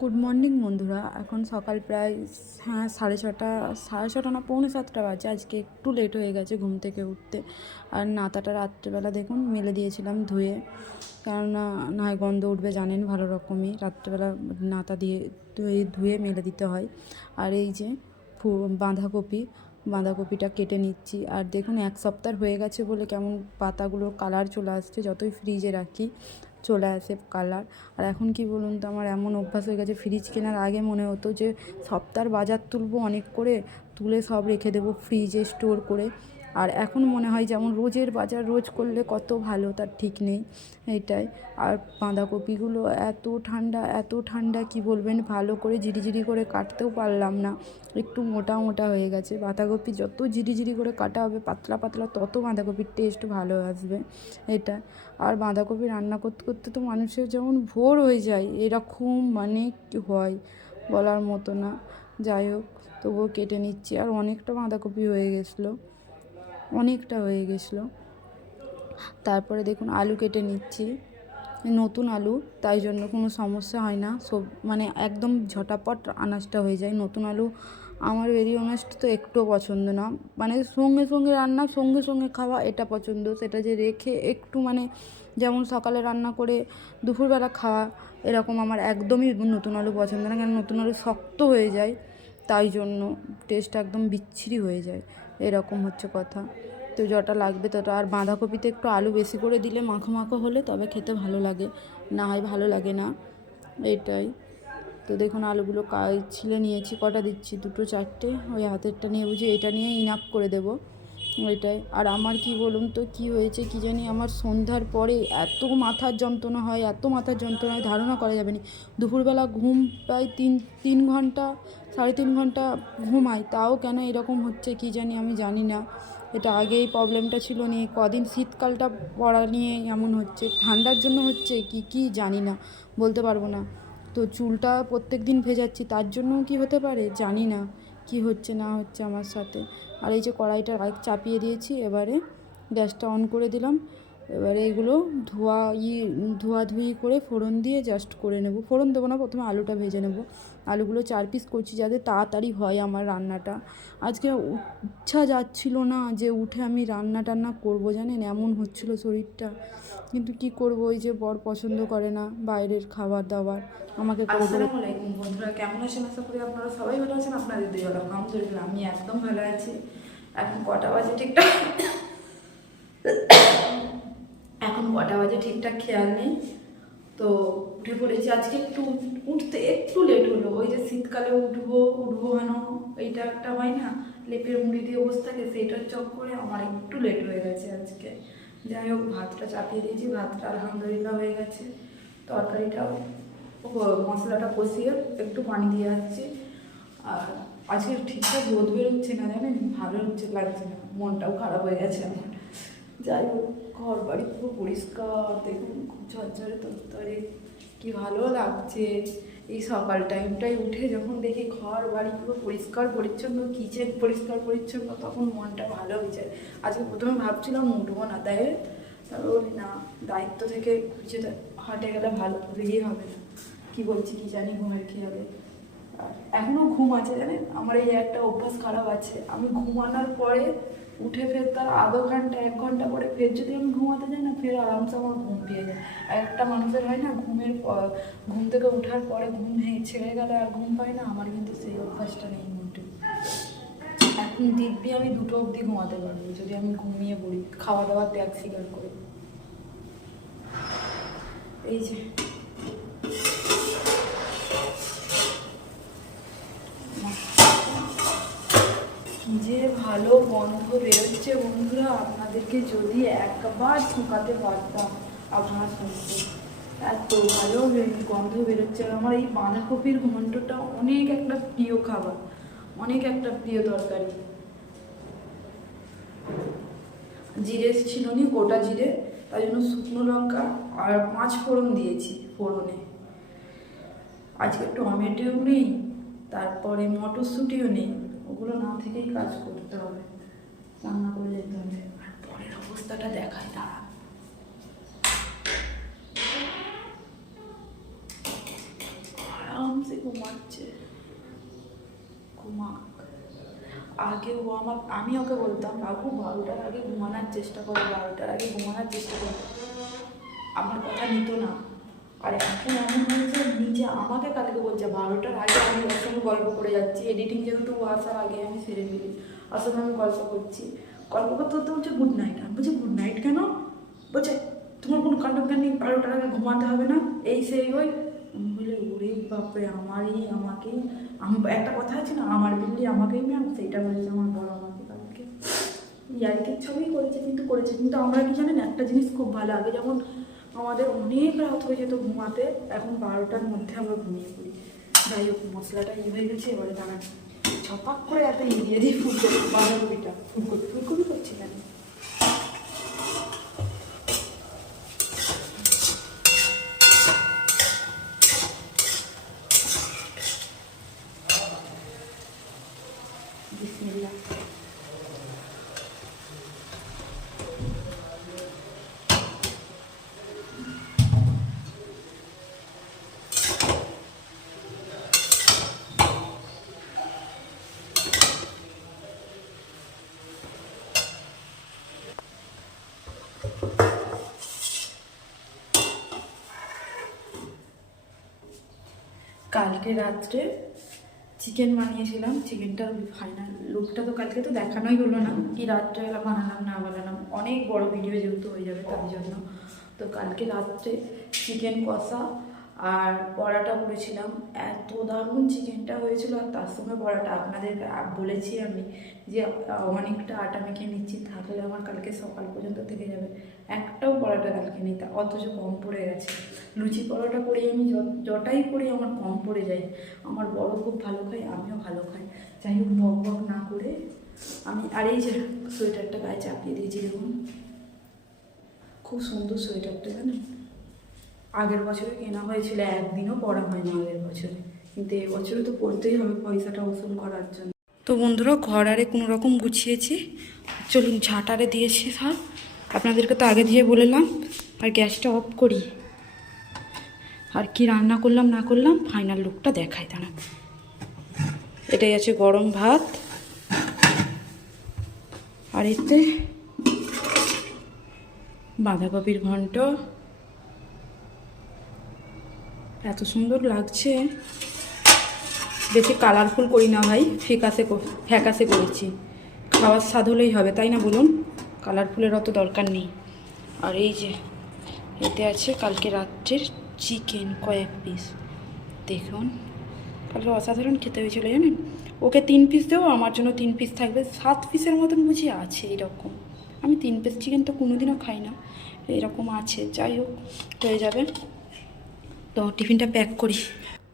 Good morning বন্ধুরা। এখন সকাল প্রায় হ্যাঁ সাড়ে ছটা সাড়ে ছটা না, পৌনে সাতটা বাজে। আজকে একটু লেট হয়ে গেছে ঘুম থেকে উঠতে। আর নাতাটা রাত্রেবেলা দেখুন, মেলে দিয়েছিলাম ধুয়ে। কেননা হয় গন্ধ উঠবে জানেন, ভালো রকমই। রাত্রেবেলা নাতা দিয়ে ধুয়ে ধুয়ে মেলে দিতে হয়। আর এই যে ফু, বাঁধাকপি, বাঁধাকপিটা কেটে নিচ্ছি। আর দেখুন, এক সপ্তাহ হয়ে গেছে বলে কেমন পাতাগুলো কালার চলে আসছে, যতই ফ্রিজে রাখি। চলে আসে কালার। আর এখন কি বলুন তো, আমার এমন অভ্যাস হয়ে গেছে ফ্রিজ কেনার আগে মনে হতো যে সপ্তাহের বাজার তুলবো অনেক করে, তুলে সব রেখে দেবো ফ্রিজে স্টোর করে। আর এখন মনে হয় যেমন রোজের বাজার রোজ করলে কত ভালো, তার ঠিক নেই। এইটাই আর বাঁধাকপিগুলো এত ঠান্ডা এত ঠান্ডা, কি বলবেন? ভালো করে ঝিরিঝিরি করে কাটতেও পারলাম না। একটু মোটা মোটা হয়ে গেছে। বাঁধাকপি যত ঝিরিঝিরি করে কাটা হবে, পাতলা পাতলা, তত বাঁধাকপির টেস্ট ভালো আসবে। এটা। আর বাঁধাকপি রান্না করতে করতে তো মানুষের যেমন ভোর হয়ে যায়, এরকম মানে হয় বলার মতো না। যাই হোক, তবুও কেটে নিচ্ছি। আর অনেকটা বাঁধাকপি হয়ে গেছিল। অনেকটা হয়ে গেছিল। তারপরে দেখুন আলু কেটে নিচ্ছি। নতুন আলু, তাই জন্য কোনো সমস্যা হয় না। সব মানে একদম ঝটাপট আনাজটা হয়ে যায় নতুন আলু। আমার ভেরি অনেস্ট তো একটুও পছন্দ না। মানে সঙ্গে সঙ্গে রান্না, সঙ্গে সঙ্গে খাওয়া এটা পছন্দ। সেটা যে রেখে একটু মানে যেমন সকালে রান্না করে দুপুরবেলা খাওয়া, এরকম আমার একদমই নতুন আলু পছন্দ না। কেন নতুন আলু শক্ত হয়ে যায়, তাই জন্য টেস্ট একদম বিচ্ছিরি হয়ে যায়। এরকম হচ্ছে কথা। তো যটা লাগবে তটা। আর বাঁধাকপিতে একটু আলু বেশি করে দিলে মাখো মাখো হলে তবে খেতে ভালো লাগে। না হয় ভালো লাগে না। এটাই। তো দেখুন আলুগুলো কাজ ছিলে নিয়েছি, কটা দিচ্ছি? দুটো, চারটে। ওই হাতেরটা নিয়ে বুঝি এটা নিয়ে ইনাপ করে দেবো। ওইটাই আর আমার কি বলুন তো, কি হয়েছে কি জানি, আমার সন্ধ্যার পরে এত মাথার যন্ত্রণা হয়, এত মাথার যন্ত্রণা হয় ধারণা করা যাবে না। দুপুরবেলা ঘুম প্রায় তিন তিন ঘণ্টা, সাড়ে তিন ঘণ্টা ঘুমাই, তাও কেন এরকম হচ্ছে কি জানি আমি জানি না। এটা আগে এই প্রবলেমটা ছিল নিয়ে কদিন শীতকালটা পড়া নিয়ে এমন হচ্ছে, ঠান্ডার জন্য হচ্ছে কি কি জানি না, বলতে পারব না। তো চুলটা প্রত্যেক দিন ভেজাচ্ছি, তার জন্যও কি হতে পারে জানি না, কি হচ্ছে না হচ্ছে আমার সাথে। আর এই যে কড়াইটা চাপিয়ে দিয়েছি এবারে গ্যাসটা অন করে দিলাম। এবারে এগুলো ধোয়া ই ধোয়াধুয়ি করে ফোড়ন দিয়ে জাস্ট করে নেব। ফোড়ন দেবো না, প্রথমে আলুটা ভেজে নেব। আলুগুলো চার পিস করছি যাতে তাড়াতাড়ি হয় আমার রান্নাটা। আজকে ইচ্ছা যাচ্ছিল না যে উঠে আমি রান্না টান্না করব জানেন, এমন হচ্ছিল শরীরটা। কিন্তু কি করব, ওই যে বর পছন্দ করে না বাইরের খাবার দাবার। আমাকে কেমন আছেন? আশা করি আপনারা সবাই ভালো আছেন, আপনাদের দুই আলহামদুলিল্লাহ, আমি একদম ভালো আছি। এখন কটা বাজে ঠিকঠাক এখন কটা বাজে, ঠিকঠাক খেয়াল নেই। তো উঠে পড়েছি। আজকে একটু উঠতে একটু লেট হলো। ওই যে শীতকালে উঠবো উঠবো হেন এইটা একটা হয় না। লেপের মুড়ি দিয়ে বসে থাকে সেইটার চক্করে আমার একটু লেট হয়ে গেছে আজকে। যাই হোক, ভাতটা চাপিয়ে দিয়েছি। ভাতটা আলহামদুলিল্লাহ হয়ে গেছে। তরকারিটাও মশলাটা কষিয়ে একটু পানি দিয়ে যাচ্ছি আর আজকে ঠিকঠাক রোদ বেরোচ্ছে না জানেন? ভালো হচ্ছে লাগছে না। মনটাও খারাপ হয়ে গেছে আমার। যাই হোক। ঘর বাড়ি পুরো পরিষ্কার, দেখুন খুব ঝরঝরে তরতরে, কি ভালো লাগছে। এই সকাল টাইমটাই উঠে যখন দেখি ঘর বাড়ি পুরো পরিষ্কার, পরিচ্ছন্ন কিচেন পরিষ্কার, পরিচ্ছন্ন, তখন মনটা ভালো হয়ে যায়। আজকে প্রথমে ভাবছিলাম উঠবো না, তাই তারপর বলি, না, দায়িত্ব থেকে খুঁজে হাঁটে গেলে ভালো ইয়ে হবে না। কি বলছি, কি জানি ঘুমের কি হবে? আর এখনও ঘুম আছে, জানেন? আমার এই একটা অভ্যাস খারাপ আছে। আমি ঘুমানোর পরে উঠে ফের তার আধো ঘণ্টা, এক ঘণ্টা পরে ফের যদি আমি ঘুমাতে যাই না, ফের আরামসে আমার ঘুম পেয়ে যায়। আর একটা মানুষের হয় না, ঘুমের ঘুম থেকে ওঠার পরে ঘুম ভেঙে ছেড়ে গেলে আর ঘুম পায় না, আমার কিন্তু সেই অভ্যাসটা নেই মোটে এখন দিব্যি আমি দুটো অবধি ঘুমাতে পারব, যদি আমি ঘুমিয়ে পড়ি, খাওয়া দাওয়া ত্যাগ স্বীকার করে। এই যে যে ভালো গন্ধ বেরোচ্ছে বন্ধুরা, আপনাদেরকে যদি একবার শুকাতে পারতাম আপনারা শুনতেন এত ভালো গন্ধ বেরোচ্ছে আর আমার এই বাঁধাকপির ঘন্টটা অনেক একটা প্রিয় খাবার, অনেক একটা প্রিয় তরকারি। জিরে ছিল নি, গোটা জিরে তাই জন্য শুকনো লঙ্কা আর পাঁচ ফোড়ন দিয়েছি ফোড়নে। আজকে টমেটোও নেই, তারপরে মটরশুঁটিও নেই। ওগুলো না থেকেই কাজ করতে হবে। রান্না করে যেতে হবে। আর পরের অবস্থাটা দেখায়, দাঁড়া। আরামসে ঘুমাচ্ছে। ঘুমাক। আগে ও আমার, আমি ওকে বলতাম, বাবু, বারোটার আগে ঘুমানোর চেষ্টা করো, বারোটার আগে ঘুমানোর চেষ্টা করো। আমার কথা নিত না। আর এখন এমন হয়েছে নিজে আমাকে কালকে বলছে, বারোটার আগে আমি ওর সঙ্গে গল্প করে যাচ্ছি। এডিটিং যেহেতু আসার আগে আমি সেরে ফেলি আসার আমি গল্প করছি। গল্প করতে করতে বলছে, গুড নাইট। আমি বলছি, গুড নাইট কেন? বলছে, তোমার কোনো কাণ্ডজ্ঞান নেই, বারোটার আগে ঘুমাতে হবে না। এই সেই ওই। বলি, ওরে বাপরে, আমারই আমাকেই একটা কথা আছে না, আমার বিল্লি আমাকেই ম্যাম সেইটা বলেছে আমার বড় আমাকে কালকে। ইয়ারিকের ছবি করেছে, কিন্তু করেছে। কিন্তু আমরা কি জানেন, একটা জিনিস খুব ভালো, আগে যেমন আমাদের অনেক রাত হয়ে যেত ঘুমাতে, এখন বারোটার মধ্যে আমরা ঘুমিয়ে পড়ি। যাই হোক, মশলাটা ইয়ে হয়ে গেছে, এবারে দাঁড়ান ছপাক করে এত ইয়ে দিয়ে দিই ফুলকপি বাঁধাকপিটা। ফুলকপি ফুলকপি করছি কেন? কালকে রাত্রে চিকেন বানিয়েছিলাম চিকেনটার ফাইনাল লুকটা তো কালকে তো দেখানোই হলো না। কি রাত্রেবেলা বানালাম, না বানালাম, অনেক বড় ভিডিও যেহেতু হয়ে যাবে তার জন্য। তো কালকে রাত্রে চিকেন কষা আর বড়াটা করেছিলাম। এত দারুণ চিকেনটা হয়েছিল আর তার সঙ্গে বড়াটা। আপনাদের বলেছি আমি যে অনেকটা আটা মেখে নিচ্ছি থাকলে আমার কালকে সকাল পর্যন্ত থেকে যাবে। একটাও পরোটা কালকে নেই, তা অথচ কম পড়ে গেছে। লুচি পরোটা করি আমি যটাই করি আমার কম পড়ে যায়। আমার বড় খুব ভালো খাই আমিও ভালো খাই। যাই হোক, বক বক না করে আমি, আর এই যে সোয়েটারটা গায়ে চাপিয়ে দিয়েছি, দেখুন। খুব সুন্দর সোয়েটারটা, জানেন? আগের বছরে কেনা হয়েছিল, একদিনও পরা হয়নি আগের বছরে। কিন্তু এবছরে তো পড়তেই হবে পয়সাটা ওসুল করার জন্য। তো বন্ধুরা ঘর আরে কোনো রকম গুছিয়েছি। চলুন ঝাঁটারে দিয়েছি সব। আপনাদেরকে তো আগে দিয়ে বলেলাম, আর গ্যাসটা অফ করি। আর কি রান্না করলাম, না করলাম, ফাইনাল লুকটা দেখাই দাঁড়া এটাই আছে গরম ভাত। আর এতে বাঁধাকপির ঘন্ট। এত সুন্দর লাগছে। বেশি কালারফুল করি না ভাই ফেকাসে ফ্যাকাসে করেছি। খাওয়ার স্বাদ হলেই হবে, তাই না বলুন? কালারফুলের অত দরকার নেই। আর এই যে, এতে আছে কালকে রাত্রের চিকেন কয়েক পিস দেখুন, কালকে অসাধারণ খেতে হয়েছিল, জানেন? ওকে তিন পিস দেবো, আমার জন্য তিন পিস থাকবে। সাত পিসের মতন বুঝি আছে এরকম। আমি তিন পিস চিকেন তো কোনোদিনও খাই না। এরকম আছে, যাই হোক, হয়ে যাবে। তো টিফিনটা প্যাক করি।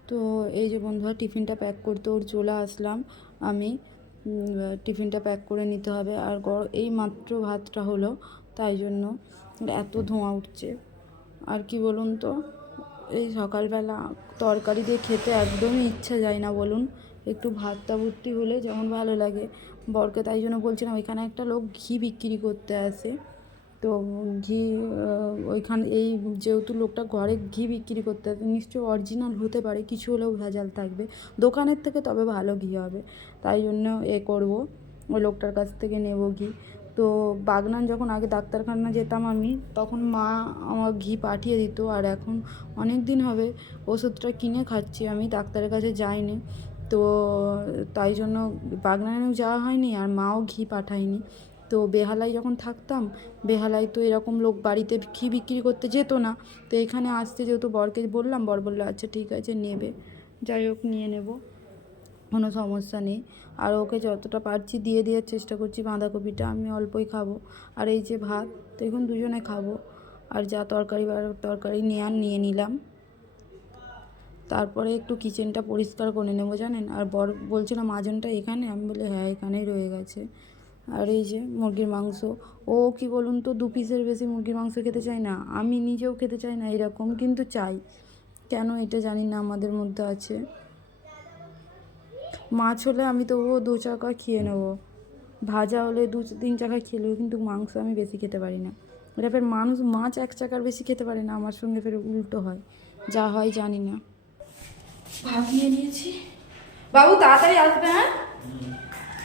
তো এই যে বন্ধুরা, টিফিনটা প্যাক করতে ওর চলে আসলাম আমি। টিফিনটা প্যাক করে নিতে হবে। আর এই মাত্র ভাতটা হলো, তাই জন্য এত ধোঁয়া উঠছে। আর কি বলুন তো, এই সকালবেলা তরকারি দিয়ে খেতে একদমই ইচ্ছা যায় না, বলুন। একটু ভাতটা ভর্তি হলে যেমন ভালো লাগে। বরকে তাই জন্য বলছিলাম, এখানে একটা লোক ঘি বিক্রি করতে আসে। তো ঘি ওইখানে, এই যেহেতু লোকটা ঘরে ঘি বিক্রি করতে আসে, নিশ্চয়ই অরিজিনাল হতে পারে, কিছু হলেও ভেজাল থাকবে। দোকানের থেকে তবে ভালো ঘি হবে, তাই জন্য এ করব। ওই লোকটার কাছ থেকে নেব ঘি। তো বাগনান যখন আগে ডাক্তারখানা যেতাম আমি, তখন মা আমার ঘি পাঠিয়ে দিত, আর এখন অনেক দিন হবে ওষুধটা কিনে খাচ্ছি, আমি ডাক্তারের কাছে যাইনি। তো তাই জন্য বাগনানেও যাওয়া হয়নি, আর মাও ঘি পাঠায়নি। তো বেহালায় যখন থাকতাম, বেহালায় তো এরকম লোক বাড়িতে ঘি বিক্রি করতে যেত না। তো এখানে আসতে যেহেতু বরকে বললাম, বর বলল আচ্ছা ঠিক আছে, নেবে। যাই হোক, নিয়ে নেব। কোনো সমস্যা নেই। আর ওকে যতটা পারছি দিয়ে দেওয়ার চেষ্টা করছি বাঁধাকপিটা, আমি অল্পই খাব। আর এই যে ভাত, তো এখন দুজনে খাব। আর যা তরকারি বা তরকারি নেওয়ার নিয়ে নিলাম। তারপরে একটু কিচেনটা পরিষ্কার করে নেব, জানেন? আর বর বলছিল মাজনটা এখানে? আমি বলি হ্যাঁ এখানেই রয়ে গেছে। আর এই যে মুরগির মাংস। ও কি বলুন তো, দু পিসের বেশি মুরগির মাংস খেতে চাই না। আমি নিজেও খেতে চাই না এরকম, কিন্তু চাই। কেন এটা জানি না আমাদের মধ্যে আছে। মাছ হলে আমি তো ও দু চাকা খেয়ে নেব। ভাজা হলে দু, তিন চাকা খেয়ে খেলেও কিন্তু মাংস আমি বেশি খেতে পারি না। এটা ফের মানুষ, মাছ এক চাকার বেশি খেতে পারে না, আমার সঙ্গে ফের উল্টো হয়। যা হয় জানি না। ভাত নিয়ে নিয়েছি। বাবু তাড়াতাড়ি আসবে হ্যাঁ?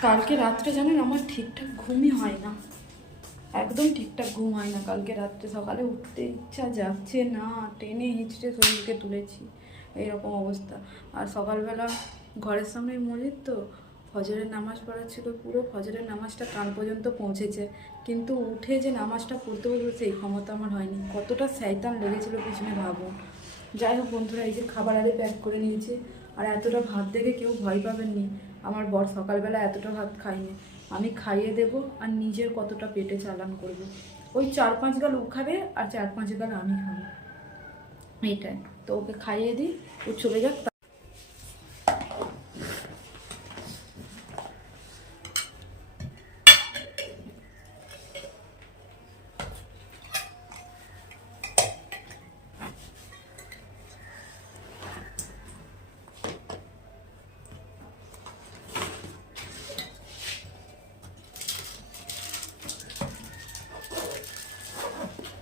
কালকে রাত্রে জানেন আমার ঠিকঠাক ঘুমই হয় না। একদম ঠিকঠাক ঘুম হয় না। কালকে রাত্রে সকালে উঠতে ইচ্ছা যাচ্ছে না। টেনে হিঁচড়ে শরীরকে তুলেছি। এইরকম অবস্থা। আর সকালবেলা ঘরের সামনে মসজিদ তো, ফজরের নামাজ পড়া ছিল পুরো। ফজরের নামাজটা কান পর্যন্ত পৌঁছেছে। কিন্তু উঠে যে নামাজটা পড়তে বলব সেই ক্ষমতা আমার হয়নি। কতটা শয়তান লেগেছিল পিছনে ভাবুন। যাই হোক বন্ধুরা, এই যে খাবার আরে প্যাক করে নিয়েছি। আর এতটা ভাত দেখে কেউ ভয় পাবেননি। আমার বর সকালবেলা এতটা ভাত খায়নি। আমি খাইয়ে দেব আর নিজের কতটা পেটে চালান করব। ওই চার পাঁচ গাল ও খাবে আর চার পাঁচ গাল আমি খাব। এটাই তো ওকে খাইয়ে দিই, ও চলে যাক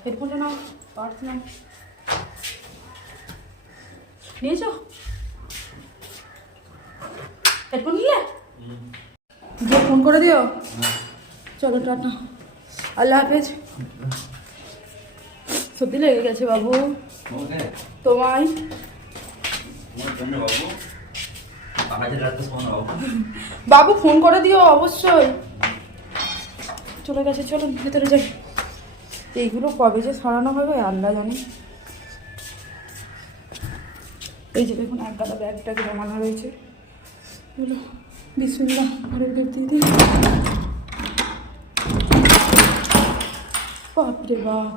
হেডফোনটা নাও পার্স নাও। নিয়েছো? হেডফোন নিলে? যে ফোন করে দিও। চলো টাটা। আল্লাহ হাফেজ। সত্যি লেগে গেছে বাবু। তোমায়। বাবু ফোন করে দিও অবশ্যই। চলে গেছে চলো ভেতরে যাই। এইগুলো কবে যে সরানো হবে আল্লাহ জানে। এই যে দেখুন, এক গাদা ব্যাগটাকে জমানো রয়েছে। এগুলো বিসমিল্লাহ, ঘরের ভেতর দিয়ে বাপরে বাপ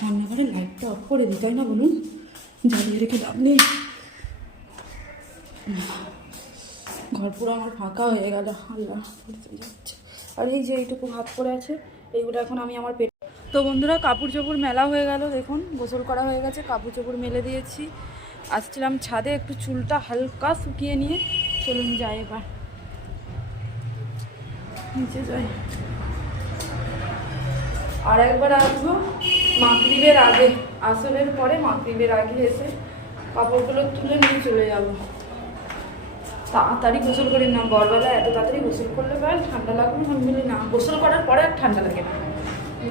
রান্নাঘরের লাইটটা অফ করে দিই, তাই না বলুন? জ্বালিয়ে রেখে লাভ নেই। ঘর পুরো আমার ফাঁকা হয়ে গেল। আল্লাহ আর এই যে এইটুকু ভাত পড়ে আছে, এইগুলো এখন আমি আমার পেট তো বন্ধুরা কাপড় চোপড় মেলা হয়ে গেল। দেখুন, গোসল করা হয়ে গেছে কাপড় চোপড় মেলে দিয়েছি। আসছিলাম ছাদে, একটু চুলটা হালকা শুকিয়ে নিয়ে। চলুন যাই এবার। নিচে যাই। আর একবার আসব মাগরিবের আগে। আসলের পরে মাগরিবের আগে এসে কাপড়গুলো তুলে নিয়ে চলে যাব। তাড়াতাড়ি গোসল করি না গরবেলা এত তাড়াতাড়ি গোসল করলে ঠান্ডা লাগবে না। গোসল করার পরে আর ঠান্ডা লাগে না।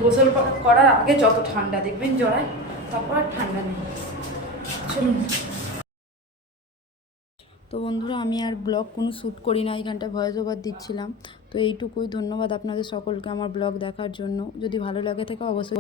গোসল করার আগে যত ঠান্ডা দেখবেন জড়ায় তারপর আর ঠান্ডা নেই। চলুন। তো বন্ধুরা, আমি আর ব্লগ কোনো শ্যুট করি না এইখানটা ভয়েস ওভার দিচ্ছিলাম। তো এইটুকুই, ধন্যবাদ আপনাদের সকলকে আমার ব্লগ দেখার জন্য। যদি ভালো লাগে থাকে অবশ্যই